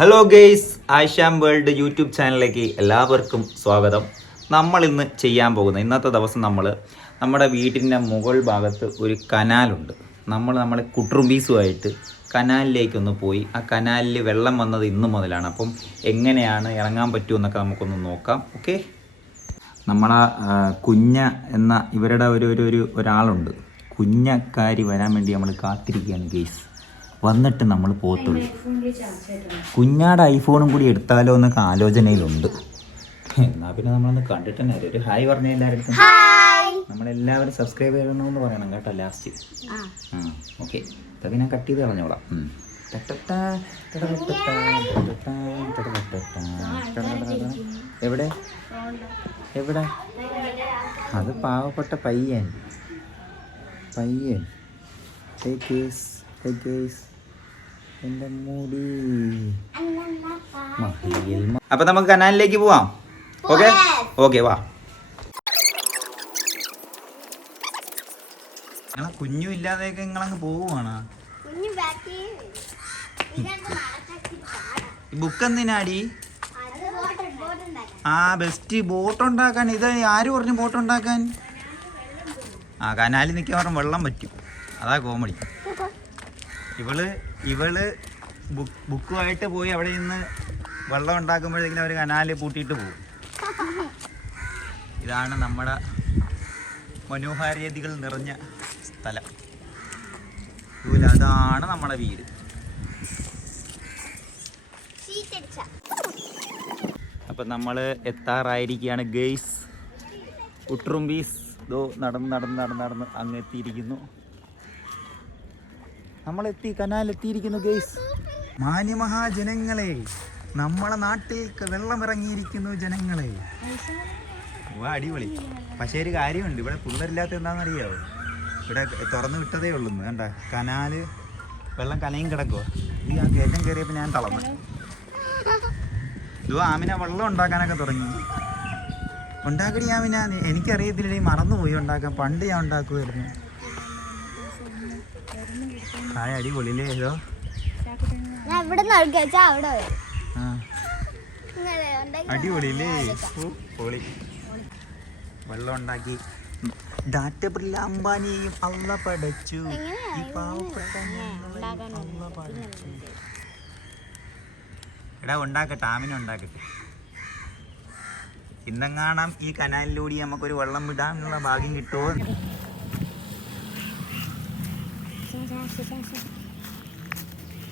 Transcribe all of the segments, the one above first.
Hello guys, ആയിഷാം world YouTube ചാനലിലേക്ക് എല്ലാവർക്കും സ്വാഗതം. നമ്മൾ ഇന്ന് ചെയ്യാൻ പോകുന്ന ഇന്നത്തെ ദിവസം നമ്മുടെ വീട്ടിൻ്റെ മുകൾ ഭാഗത്ത് ഒരു കനാലുണ്ട്. നമ്മളെ കുട്രുംബീസുമായിട്ട് കനാലിലേക്കൊന്ന് പോയി ആ കനാലിൽ വെള്ളം വന്നത് ഇന്ന് മുതലാണ്. അപ്പം എങ്ങനെയാണ് ഇറങ്ങാൻ പറ്റുമെന്നൊക്കെ നമുക്കൊന്ന് നോക്കാം. ഓക്കെ, നമ്മളെ കുഞ്ഞ എന്ന ഇവരുടെ ഒരാളുണ്ട്. കുഞ്ഞക്കാരി വരാൻ വേണ്ടി നമ്മൾ കാത്തിരിക്കുകയാണ് ഗെയ്സ്. വന്നിട്ട് നമ്മൾ പോത്തുള്ളൂ. കുഞ്ഞാടെ ഐഫോണും കൂടി എടുത്താലോ എന്നൊക്കെ ആലോചനയിലുണ്ട്. എന്നാൽ പിന്നെ നമ്മളൊന്ന് കണ്ടിട്ട് തന്നെ ഒരു ഹായ് പറഞ്ഞ എല്ലാവരും. നമ്മളെല്ലാവരും സബ്സ്ക്രൈബ് ചെയ്യണമെന്ന് പറയണം കേട്ടോ ലാസ്റ്റ്. ഓക്കെ, ഇതൊക്കെ ഞാൻ കട്ട് ചെയ്ത് കളഞ്ഞോളാം. എവിടെ എവിടെ അത് പാവപ്പെട്ട പയ്യൻ. എൻ്റെ മുടി. അപ്പൊ നമുക്ക് കനാലിലേക്ക് പോവാം. ഓക്കെ ഓക്കെ, വാ. കുഞ്ഞും ഇല്ലാതെയൊക്കെ നിങ്ങളങ്ങ് പോവുകയാണ്. ബുക്ക് എന്തിനാടി? ബെസ്റ്റ് ബോട്ട് ഉണ്ടാക്കാൻ. ഇത് ആര് പറഞ്ഞു ബോട്ട് ഉണ്ടാക്കാൻ? കനാലിൽ നിൽക്കാൻ പറഞ്ഞ വെള്ളം പറ്റും. അതാ കോമഡി. ഇവള് ബുക്കുമായിട്ട് പോയി അവിടെ നിന്ന് വെള്ളം ഉണ്ടാക്കുമ്പോഴേക്കും അവർ കനാല് പൂട്ടിയിട്ട് പോകും. ഇതാണ് നമ്മുടെ മനോഹാരിതകൾ നിറഞ്ഞ സ്ഥലം. അതാണ് നമ്മുടെ വീട്. അപ്പം നമ്മൾ എത്താറായിരിക്കുകയാണ് ഗെയ്സ്. കുട്രുംബീസ് ഇതോ നടന്ന് അങ്ങ് എത്തിയിരിക്കുന്നു. നമ്മളെത്തി, കനാലെത്തിയിരിക്കുന്നു ഗെയ്സ്. മാന്യമഹാജനങ്ങളെ, നമ്മളെ നാട്ടിൽ വെള്ളം ഇറങ്ങിയിരിക്കുന്നു ജനങ്ങളെ. അടിപൊളി. പക്ഷേ ഒരു കാര്യമുണ്ട്, ഇവിടെ പിള്ളേരില്ലാത്ത എന്താണെന്നറിയാവോ? ഇവിടെ തുറന്നു വിട്ടതേ ഉള്ളൂ. കണ്ട കനാല് വെള്ളം കലയും കിടക്കുമോ. ഈ ആ കയറ്റം കയറിയപ്പോൾ ഞാൻ തളർന്നു. ഇതോ ആമിന വെള്ളം ഉണ്ടാക്കാനൊക്കെ തുടങ്ങി. ഉണ്ടാക്കടി ആമിന. എനിക്കറിയത്തില്ലേ, മറന്നുപോയി ഉണ്ടാക്കാൻ. പണ്ട് ഞാൻ ഉണ്ടാക്കുമായിരുന്നു. അടിപൊളിയില്ലേ ഏതോ. അടിപൊളിയില്ലേ, പൊളി. വെള്ളം ഉണ്ടാക്കി. ഡാറ്റ ബിർല അംബാനിയെയും അള്ള പടച്ചു. എടാ ഉണ്ടാക്കട്ടെ, ആമിനെ ഉണ്ടാക്കട്ടെ. ഇന്നെങ്ങാണം ഈ കനാലിലൂടെ നമുക്കൊരു വെള്ളം വിടാനുള്ള ഭാഗ്യം കിട്ടുമോ?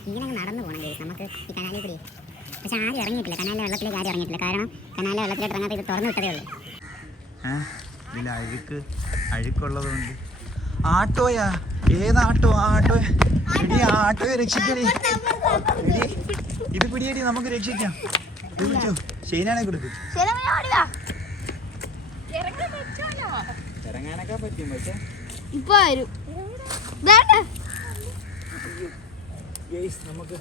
ഇങ്ങനെ നടന്നു പോകണം ഗൈസ് നമുക്ക് ഈ കനാലിൽ കൂടി. പക്ഷെ ആരും ഇറങ്ങിയിട്ടില്ല, കനാലിലെ വെള്ളത്തിലേക്ക് ആരും ഇറങ്ങിയിട്ടില്ല. കാരണം കനാലിലെ വെള്ളത്തിലേക്ക് ഇറങ്ങാത്ത ഇത് തുറന്നു വിട്ടതേ ഉള്ളൂ. ഇതിൽ അഴുക്കുള്ളതുകൊണ്ട്. ആട്ടോയാ? ഏതാട്ടോ? ആട്ടോയെ രക്ഷിക്കണേ. ഇത് പിടിയടി, നമുക്ക് രക്ഷിക്കാം. ഇത് പിടിച്ചോ, ഷെയ്നാണെ കൊടുക്കും. ഇറങ്ങാനൊക്കെ പറ്റും, പക്ഷെ ഇപ്പൊ വരും. നമുക്ക്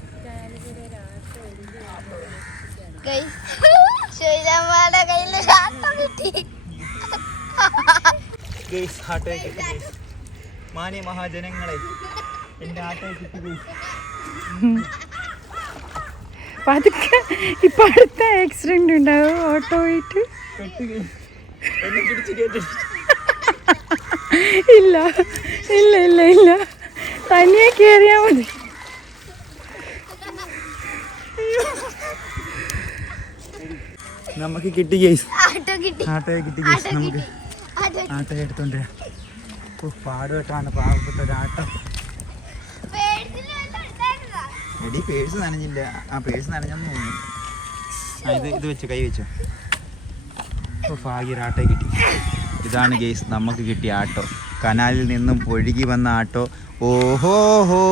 മാന്യ മഹാജനങ്ങളെ, എന്റെ ആട്ടോയെ കിട്ടി. പതുക്കെ ഇപ്പൊ അടുത്ത ആക്സിഡന്റ് ഉണ്ടാവും ഓട്ടോ ആയിട്ട്. ഇല്ല ഇല്ല ഇല്ല ഇല്ല, തനിയെ കേറിയാ മതി. നമുക്ക് കിട്ടി ഗെയ്സ്, ആട്ടോയെ കിട്ടി ഗെയ്സ്. നമുക്ക് ആട്ടോയെ എടുത്തോണ്ട് പാടുപെട്ടാണ് പാവപ്പെട്ട ഒരാട്ടോ. എടി പേഴ്സ് നനഞ്ഞില്ല. പേഴ്സ് നനഞ്ഞെന്ന് തോന്നുന്നു. ഇത് വെച്ചോ, കൈ വെച്ചോ. ഭാഗ്യ ആട്ടോ കിട്ടി. ഇതാണ് ഗെയ്സ് നമുക്ക് കിട്ടിയ ആട്ടോ. കനാലിൽ നിന്നും ഒഴുകി വന്ന ആട്ടോ. ഓഹോ ഹോ,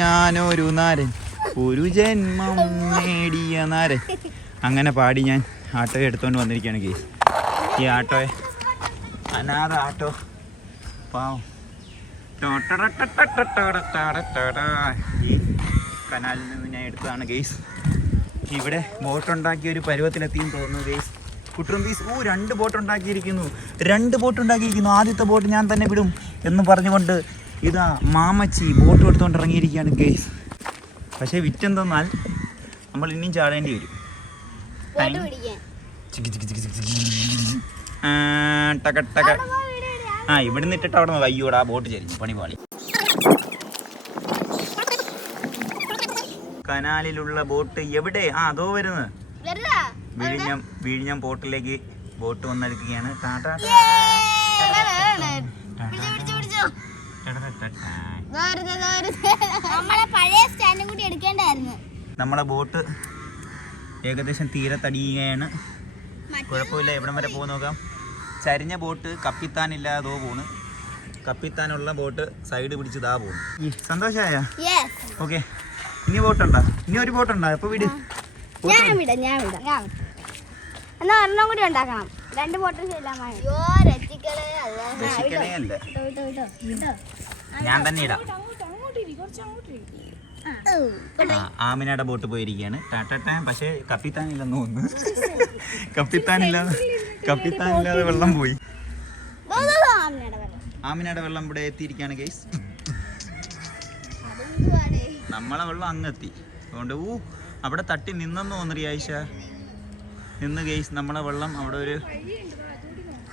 ഞാനൊരു നാരൻ, ഒരു ജന്മം നേടിയ നാരൻ. അങ്ങനെ പാടി ഞാൻ ആട്ടോയെ എടുത്തോണ്ട് വന്നിരിക്കുകയാണ് ഗെയ്സ്. ഈ ആട്ടോയെ അനാഥ ആട്ടോ, പാവം. ഈ കനാലിൽ നിന്ന് ഞാൻ എടുത്തതാണ് ഗെയ്സ്. ഇവിടെ ബോട്ടുണ്ടാക്കിയ ഒരു പരുവത്തിലെത്തിയെന്ന് തോന്നുന്നു ഗെയ്സ്. കുട്രുംബീസ് 2 ബോട്ട് ഉണ്ടാക്കിയിരിക്കുന്നു. 2 ബോട്ട് ഉണ്ടാക്കിയിരിക്കുന്നു. ആദ്യത്തെ ബോട്ട് ഞാൻ തന്നെ വിടും എന്ന് പറഞ്ഞുകൊണ്ട് ഇതാ മാമച്ചി ബോട്ട് എടുത്തുകൊണ്ട് ഇറങ്ങിയിരിക്കുകയാണ് ഗെയ്സ്. പക്ഷേ വിറ്റെന്തെന്നാൽ നമ്മൾ ഇനിയും ചാടേണ്ടി വരും. ബോട്ട് പിടിക്കാൻ ടക ടക. ആ ഇവിടുന്ന് ഇട്ടിട്ട് അവിടെ നിന്ന് അയ്യോടാ ബോട്ട് ചെരിഞ്ഞു പണി പാളി. കനാലിലുള്ള ബോട്ട് എവിടെ? ആ അതോ വരുന്നത്. വിഴിഞ്ഞം പോർട്ടിലേക്ക് ബോട്ട് വന്നെടുക്കുകയാണ്. നമ്മളെ പഴയ സ്റ്റാൻഡും കൂടി എടുക്കേണ്ടായിരുന്നു. നമ്മളെ ബോട്ട് ഏകദേശം തീരത്തടിയുകയാണ്. കുഴപ്പമില്ല, എവിടം വരെ പോകുന്ന നോക്കാം. ചരിഞ്ഞ ബോട്ട് കപ്പിത്താനില്ലാതോ പോണ്. കപ്പിത്താനുള്ള ബോട്ട് സൈഡ് പിടിച്ച് ഇതാ പോണു. സന്തോഷമായ? ഓക്കെ. ഇനി ബോട്ടുണ്ടോ? ഇനി ഒരു ബോട്ടുണ്ടോ? ഇപ്പൊ വിട്. ഞാൻ വിടാം എന്നാ ഒരെണ്ണം കൂടി ഉണ്ടാക്കണം. 2 ബോട്ടും ഞാൻ തന്നെ ഇടാം. ആമിനയുടെ ബോട്ട് പോയിരിക്കുകയാണ്. പക്ഷെ കപ്പിത്താനില്ലെന്ന് തോന്നുന്നു. കപ്പിത്താനില്ലാതെ വെള്ളം പോയി. ആമിനയുടെ വെള്ളം ഇവിടെ എത്തിയിരിക്കുകയാണ് ഗൈസ്. നമ്മളെ വെള്ളം അങ്ങെത്തി. അതുകൊണ്ട് അവിടെ തട്ടി നിന്നെന്ന് തോന്നുന്നു ആയിഷ. നിന്ന് ഗൈസ് നമ്മളെ വെള്ളം അവിടെ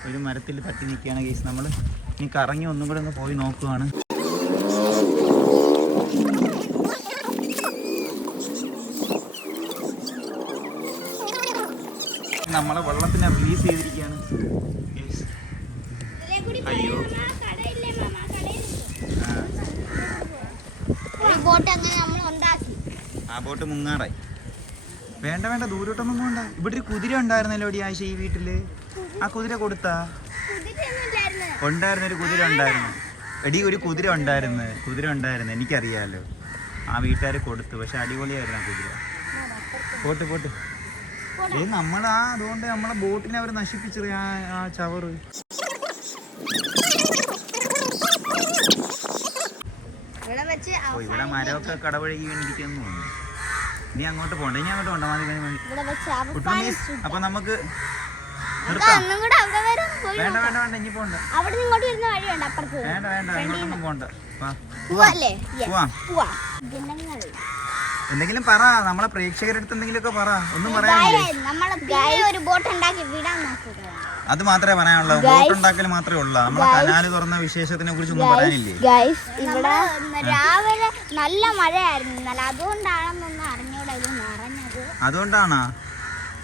ഒരു മരത്തിൽ തട്ടി നിൽക്കുകയാണ് ഗൈസ്. നമ്മൾ ഇനി കറങ്ങി ഒന്നും കൂടെ ഒന്ന് പോയി നോക്കുകയാണ്. നമ്മളെ വെള്ളത്തിനെ റിലീസ് ചെയ്തിരിക്കുകയാണ്. അയ്യോ ആ ബോട്ട് മുങ്ങാറായി. വേണ്ട ദൂരോട്ടൊന്നും പോകണ്ട. ഇവിടെ ഒരു കുതിര ഉണ്ടായിരുന്നല്ലോ എടി ആയിഷ ഈ വീട്ടില്. ആ കുതിര കൊടുത്താ? ഉണ്ടായിരുന്നു, ഒരു കുതിര ഉണ്ടായിരുന്നു എടി. ഒരു കുതിര ഉണ്ടായിരുന്നു എനിക്കറിയാലോ. ആ വീട്ടുകാർ കൊടുത്തു. പക്ഷെ അടിപൊളിയായിരുന്നു ആ കുതിര. പോട്ട് അതുകൊണ്ട് നമ്മളെ ബോട്ടിനെ അവർ നശിപ്പിച്ചത് ആ ചവറ്. ഇവിടെ മരമൊക്കെ കടവഴകി വേണ്ടിയിരിക്കുന്നു തോന്നുന്നു. ഇനി അങ്ങോട്ട് പോണ്ട. ഇനി അങ്ങോട്ട് പോണ്ട. അപ്പൊ നമുക്ക് വേണ്ട ഇനി പോണ്ട. വേണ്ട അങ്ങോട്ടൊന്നും പോണ്ട. എന്തെങ്കിലും പറ. നമ്മളെ പ്രേക്ഷകരുടെ അടുത്ത് എന്തെങ്കിലുമൊക്കെ പറ. ഒന്നും പറയാനില്ലേ? അത് മാത്രമേ പറയാനുള്ളൂ. ബോട്ട് ഉണ്ടാക്കൽ മാത്രമേ ഉള്ളൂ. നമ്മളെ കനാല് തുറന്ന വിശേഷത്തിനെ കുറിച്ച് ഒന്നും പറയാനില്ലേ? ഇവിടെ രാവിലെ നല്ല മഴയായിരുന്നു. അതുകൊണ്ടാണോ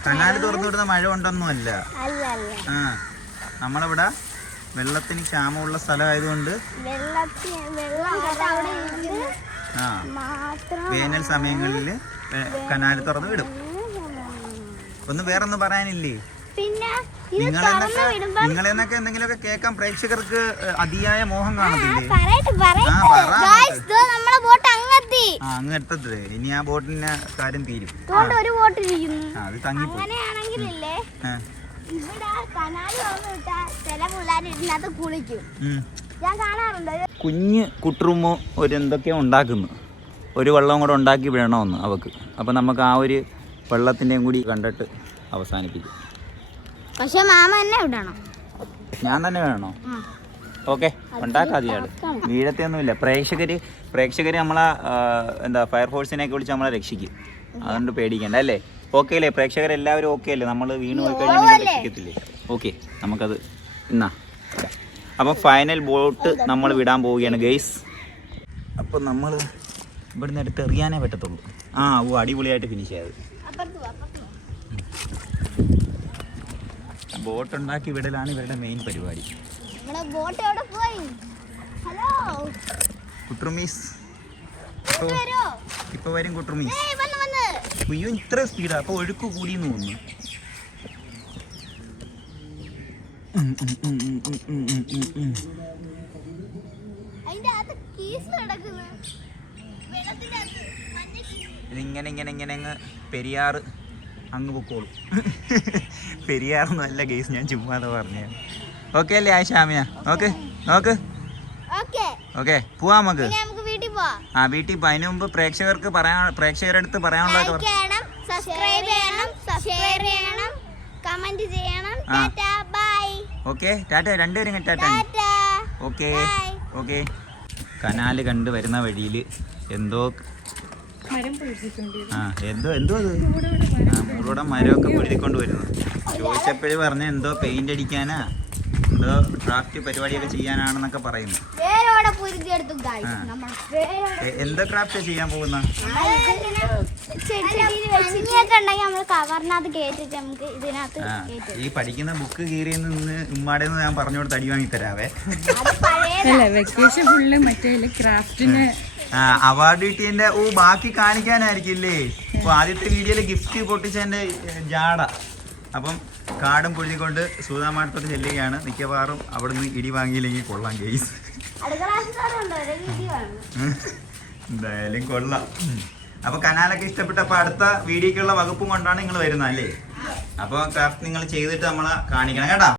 കനാല് തുറന്നു വിടുന്ന മഴ കൊണ്ടൊന്നും അല്ല. നമ്മളിവിടെ വെള്ളത്തിന് ക്ഷാമമുള്ള സ്ഥലമായതുകൊണ്ട് വേനൽ സമയങ്ങളിൽ കനാല് തുറന്ന് വിടും. ഒന്ന് വേറൊന്നും പറയാനില്ലേ? നിങ്ങളെന്നൊക്കെ എന്തെങ്കിലുമൊക്കെ കേൾക്കാൻ പ്രേക്ഷകർക്ക് അതിയായ മോഹം കാണത്തില്ലേ? അങ്ങെത്തത് ഇനി ആ ബോട്ടിന്റെ കാര്യം തീരും. അത് തങ്ങിപ്പോയി. കുഞ്ഞ് കുട്ടുറുമ്പ് എന്തൊക്കെയോ ഉണ്ടാക്കുന്നു. ഒരു വെള്ളം കൂടെ ഉണ്ടാക്കി വിടണമെന്ന് അവക്ക്. അപ്പം നമുക്ക് ആ ഒരു വെള്ളത്തിൻ്റെയും കൂടി കണ്ടിട്ട് അവസാനിപ്പിക്കും. പക്ഷെ മാമ തന്നെ വിടണം. ഞാൻ തന്നെ വേണോ? ഓക്കെ, ഉണ്ടാക്കാതെയാണ്. വീഴത്തെയൊന്നുമില്ല. പ്രേക്ഷകർ നമ്മളെ ഫയർഫോഴ്സിനെയൊക്കെ വിളിച്ച് നമ്മളെ രക്ഷിക്കും. അതുകൊണ്ട് പേടിക്കണ്ട അല്ലേ? ഓക്കെ അല്ലേ? പ്രേക്ഷകരെല്ലാവരും ഓക്കെ അല്ലേ? നമ്മൾ വീണ് പോയി കഴിഞ്ഞാൽ രക്ഷിക്കത്തില്ലേ? ഓക്കെ, നമുക്കത് ഇന്നാ. അപ്പം ഫൈനൽ ബോട്ട് നമ്മൾ വിടാൻ പോവുകയാണ് ഗെയ്സ്. അപ്പം നമ്മൾ ഇവിടുന്ന് എടുത്ത് എറിയാനേ പറ്റത്തുള്ളൂ. അടിപൊളിയായിട്ട് ഫിനിഷ് ചെയ്തത്. ബോട്ട് ഉണ്ടാക്കി വിടലാണ് ഇവരുടെ മെയിൻ പരിപാടി. കുട്ടുറുമീസ് ഇപ്പൊ വരും. കുട്ടുറുമീസ് അയ്യോ ഇത്ര സ്പീഡാ. അപ്പൊ ഒഴുക്ക് കൂടിയെന്ന് തോന്നുന്നു. ഇതിങ്ങനെ അങ്ങ് പെരിയാറ് അങ്ങ് പൊക്കോളും. പെരിയാറൊന്നും അല്ല ഗെയ്സ്, ഞാൻ ചുമ്മാതെ പറഞ്ഞു. ഓക്കെ അല്ലേ ആയിഷാമിയ? ഓക്കെ പോവാ നമുക്ക്. വീട്ടിൽ പോ. അതിന് മുമ്പ് പ്രേക്ഷകരുടെ അടുത്ത് പറയാനുള്ളത് ഓക്കെ. ടാറ്റ രണ്ടുപേരും. ടാറ്റ. ഓക്കെ. കനാല് കണ്ട് വരുന്ന വഴിയിൽ എന്തോ മരം പൊഴിച്ചിട്ടുണ്ട്. എന്തോ അത് മൂടോടെ മരമൊക്കെ പൊഴുതിക്കൊണ്ട് വരുന്നു. ചോദിച്ചപ്പോഴേ പറഞ്ഞ എന്തോ പെയിന്റ് അടിക്കാനാ എന്തോ ക്രാഫ്റ്റ് പരിപാടിയൊക്കെ ചെയ്യാനാണെന്നൊക്കെ പറയുന്നു. എന്തോ ക്രാഫ്റ്റ് ചെയ്യാൻ പോകുന്ന ഈ പഠിക്കുന്ന ബുക്ക് കീറിയിൽ നിന്ന് ഉമ്മാടേന്ന് ഞാൻ പറഞ്ഞു കൊടുത്ത് അടി വാങ്ങി തരാവേ. അല്ല വെക്കേഷൻ ഫുള്ള് മറ്റേ ക്രാഫ്റ്റിന് അവാർഡ് കിട്ടിയതിന്റെ ബാക്കി കാണിക്കാനായിരിക്കില്ലേ. ഇപ്പൊ ആദ്യത്തെ വീഡിയോയില് ഗിഫ്റ്റ് പൊട്ടിച്ചതിന്റെ ജാട. അപ്പം കാടും പൊഴുതിക്കൊണ്ട് സൂതാമാടത്തോട്ട് ചെല്ലുകയാണ്. മിക്കവാറും അവിടുന്ന് ഇടി വാങ്ങിയില്ലെങ്കിൽ കൊള്ളാം കേസ്. എന്തായാലും കൊള്ളാം. അപ്പൊ കനാലൊക്കെ ഇഷ്ടപ്പെട്ടപ്പോ അടുത്ത വീഡിയോക്കുള്ള വകുപ്പും കൊണ്ടാണ് നിങ്ങൾ വരുന്നത് അല്ലേ. അപ്പൊ ക്രാഫ്റ്റ് നിങ്ങൾ ചെയ്തിട്ട് നമ്മളെ കാണിക്കണം കേട്ടോ.